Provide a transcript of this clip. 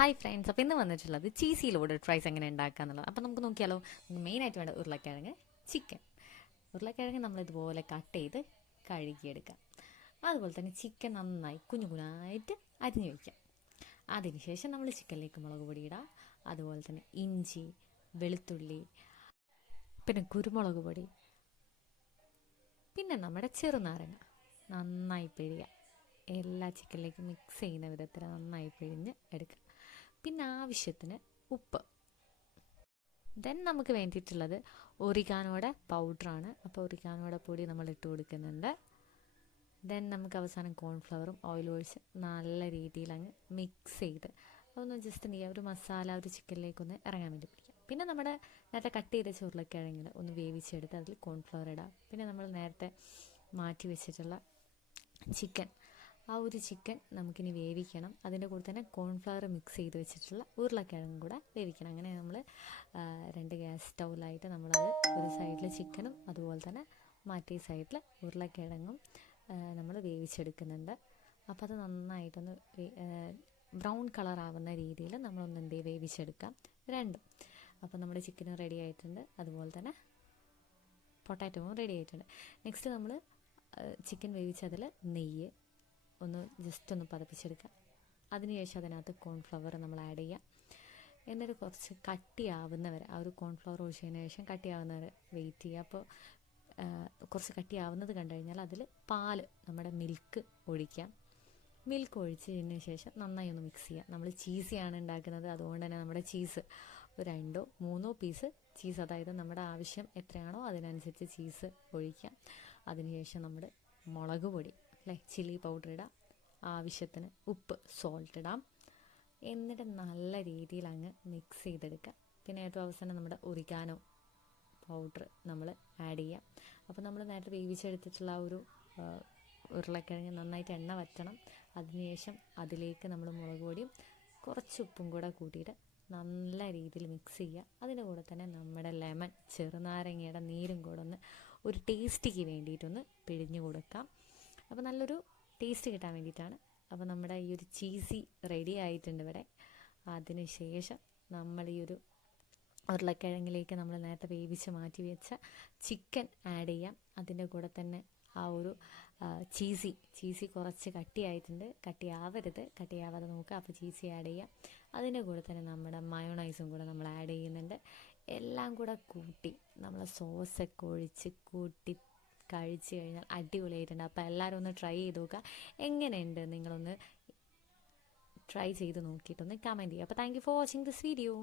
Hi friends, അപ്പോൾ ഇന്ന് വന്നിട്ടുള്ളത് ചീസി ലോഡഡ് ഫ്രൈസ് എങ്ങനെ ഉണ്ടാക്കുക എന്നുള്ളത്. അപ്പോൾ നമുക്ക് നോക്കിയാലോ. മെയിനായിട്ട് വേണ്ട ഉരുളക്കിഴങ്ങ്, ചിക്കൻ. ഉരുളക്കിഴങ്ങ് നമ്മൾ ഇതുപോലെ കട്ട് ചെയ്ത് കഴുകിയെടുക്കാം. അതുപോലെ തന്നെ ചിക്കൻ നന്നായി കുഞ്ഞു കുഞ്ഞായിട്ട് അരിഞ്ഞു വയ്ക്കാം. അതിനുശേഷം നമ്മൾ ചിക്കനിലേക്ക് മുളക് പൊടി ഇടാം. അതുപോലെ തന്നെ ഇഞ്ചി, വെളുത്തുള്ളി, പിന്നെ കുരുമുളക് പൊടി, പിന്നെ നമ്മുടെ ചെറുനാരങ്ങ നന്നായി പിഴിയുക. എല്ലാ ചിക്കനിലേക്കും മിക്സ് ചെയ്യുന്ന വിധത്തിൽ നന്നായി പിഴിഞ്ഞ് എടുക്കുക. പിന്നെ ആവശ്യത്തിന് ഉപ്പ്. ദെൻ നമുക്ക് വേണ്ടിയിട്ടുള്ളത് ഒറിഗാനോയുടെ പൗഡറാണ്. അപ്പോൾ ഒറിഗാനോയുടെ പൊടി നമ്മൾ ഇട്ട് കൊടുക്കുന്നുണ്ട്. ദെൻ നമുക്ക് അവസാനം കോൺഫ്ലവറും ഓയിൽ ഒഴിച്ച് നല്ല രീതിയിൽ അങ്ങ് മിക്സ് ചെയ്ത് അതൊന്ന് ജസ്റ്റ് എന്ത് ചെയ്യുക, ഒരു മസാല ഒരു ചിക്കനിലേക്കൊന്ന് ഇറങ്ങാൻ വേണ്ടി പിടിക്കാം. പിന്നെ നമ്മുടെ നേരത്തെ കട്ട് ചെയ്ത ഉരുളക്കിഴങ്ങിൽ ഒന്ന് വേവിച്ചെടുത്ത് അതിൽ കോൺഫ്ലവർ ഇടാം. പിന്നെ നമ്മൾ നേരത്തെ മാറ്റി വെച്ചിട്ടുള്ള ചിക്കൻ, ആ ഒരു ചിക്കൻ നമുക്കിനി വേവിക്കണം. അതിൻ്റെ കൂടെ തന്നെ കോൺഫ്ലവർ മിക്സ് ചെയ്ത് വെച്ചിട്ടുള്ള ഉരുളക്കിഴങ്ങും കൂടെ വേവിക്കണം. അങ്ങനെ നമ്മൾ 2 ഗ്യാസ് സ്റ്റൗവിലായിട്ട് നമ്മളത് ഒരു സൈഡിൽ ചിക്കനും അതുപോലെ തന്നെ മറ്റേ സൈഡിൽ ഉരുളക്കിഴങ്ങും നമ്മൾ വേവിച്ചെടുക്കുന്നുണ്ട്. അപ്പോൾ അത് നന്നായിട്ടൊന്ന് ബ്രൗൺ കളർ ആവുന്ന രീതിയിൽ നമ്മളൊന്ന് വേവിച്ചെടുക്കാം രണ്ടും. അപ്പോൾ നമ്മുടെ ചിക്കനും റെഡി ആയിട്ടുണ്ട്, അതുപോലെ തന്നെ പൊട്ടാറ്റോവും റെഡി ആയിട്ടുണ്ട്. നെക്സ്റ്റ് നമ്മൾ ചിക്കൻ വേവിച്ചതിൽ നെയ്യ് ഒന്ന് ജസ്റ്റ് ഒന്ന് പതപ്പിച്ചെടുക്കുക. അതിനുശേഷം അതിനകത്ത് കോൺഫ്ലവർ നമ്മൾ ആഡ് ചെയ്യുക. എന്നിട്ട് കുറച്ച് കട്ടിയാവുന്നവരെ, ആ ഒരു കോൺഫ്ലവർ ഒഴിച്ചതിന് ശേഷം കട്ടിയാവുന്നവരെ വെയിറ്റ് ചെയ്യുക. അപ്പോൾ കുറച്ച് കട്ടിയാവുന്നത് കണ്ടു കഴിഞ്ഞാൽ അതിൽ പാല്, നമ്മുടെ മിൽക്ക് ഒഴിക്കാം. മിൽക്ക് ഒഴിച്ചതിന് ശേഷം നന്നായി ഒന്ന് മിക്സ് ചെയ്യുക. നമ്മൾ ചീസിയാണ് ഉണ്ടാക്കുന്നത്, അതുകൊണ്ട് തന്നെ നമ്മുടെ ചീസ് 2 3 പീസ് ചീസ്, അതായത് നമ്മുടെ ആവശ്യം എത്രയാണോ അതിനനുസരിച്ച് ചീസ് ഒഴിക്കാം. അതിനുശേഷം നമ്മുടെ മുളക് പൊടി ചില്ലി പൗഡർ ഇടാം. ആവശ്യത്തിന് ഉപ്പ്, സോൾട്ട് ഇടാം. എന്നിട്ട് നല്ല രീതിയിൽ അങ്ങ് മിക്സ് ചെയ്തെടുക്കാം. പിന്നെ ഏറ്റവും അവസാനം നമ്മുടെ ഒറിഗാനോ പൗഡർ നമ്മൾ ആഡ് ചെയ്യാം. അപ്പോൾ നമ്മൾ നേരത്തെ വേവിച്ചെടുത്തിട്ടുള്ള ആ ഒരു ഉരുളക്കിഴങ്ങ് നന്നായിട്ട് എണ്ണ വറ്റണം. അതിനുശേഷം അതിലേക്ക് നമ്മൾ മുളക് പൊടിയും കുറച്ച് ഉപ്പും കൂടെ കൂട്ടിയിട്ട് നല്ല രീതിയിൽ മിക്സ് ചെയ്യുക. അതിൻ്റെ കൂടെ തന്നെ നമ്മുടെ ലെമൺ, ചെറുനാരങ്ങയുടെ നീരും കൂടെ ഒന്ന് ഒരു ടേസ്റ്റിക്ക് വേണ്ടിയിട്ടൊന്ന് പിഴിഞ്ഞ് കൊടുക്കാം. അപ്പോൾ നല്ലൊരു ടേസ്റ്റ് കിട്ടാൻ വേണ്ടിയിട്ടാണ്. അപ്പോൾ നമ്മുടെ ഈ ഒരു ചീസി റെഡി ആയിട്ടുണ്ട് ഇവിടെ. അതിന് ശേഷം നമ്മൾ ഈ ഒരു ഉരുളക്കിഴങ്ങിലേക്ക് നമ്മൾ നേരത്തെ വേവിച്ച് മാറ്റി വെച്ച ചിക്കൻ ആഡ് ചെയ്യാം. അതിൻ്റെ കൂടെ തന്നെ ആ ഒരു ചീസി കുറച്ച് കട്ടിയായിട്ടുണ്ട്, കട്ടിയാവാതെ നോക്കുക. അപ്പോൾ ചീസി ആഡ് ചെയ്യാം. അതിൻ്റെ കൂടെ തന്നെ നമ്മുടെ മയോണൈസും കൂടെ നമ്മൾ ആഡ് ചെയ്യുന്നുണ്ട്. എല്ലാം കൂടെ കൂട്ടി നമ്മൾ സോസൊക്കെ ഒഴിച്ച് കൂട്ടി കഴിച്ച് കഴിഞ്ഞാൽ അടിപൊളിയായിട്ടുണ്ട്. അപ്പോൾ എല്ലാവരും ഒന്ന് ട്രൈ ചെയ്ത് നോക്കുക. എങ്ങനെയുണ്ട് നിങ്ങളൊന്ന് ട്രൈ ചെയ്ത് നോക്കിയിട്ടൊന്ന് കമൻറ്റ് ചെയ്യുക. അപ്പോൾ thank you for watching this video.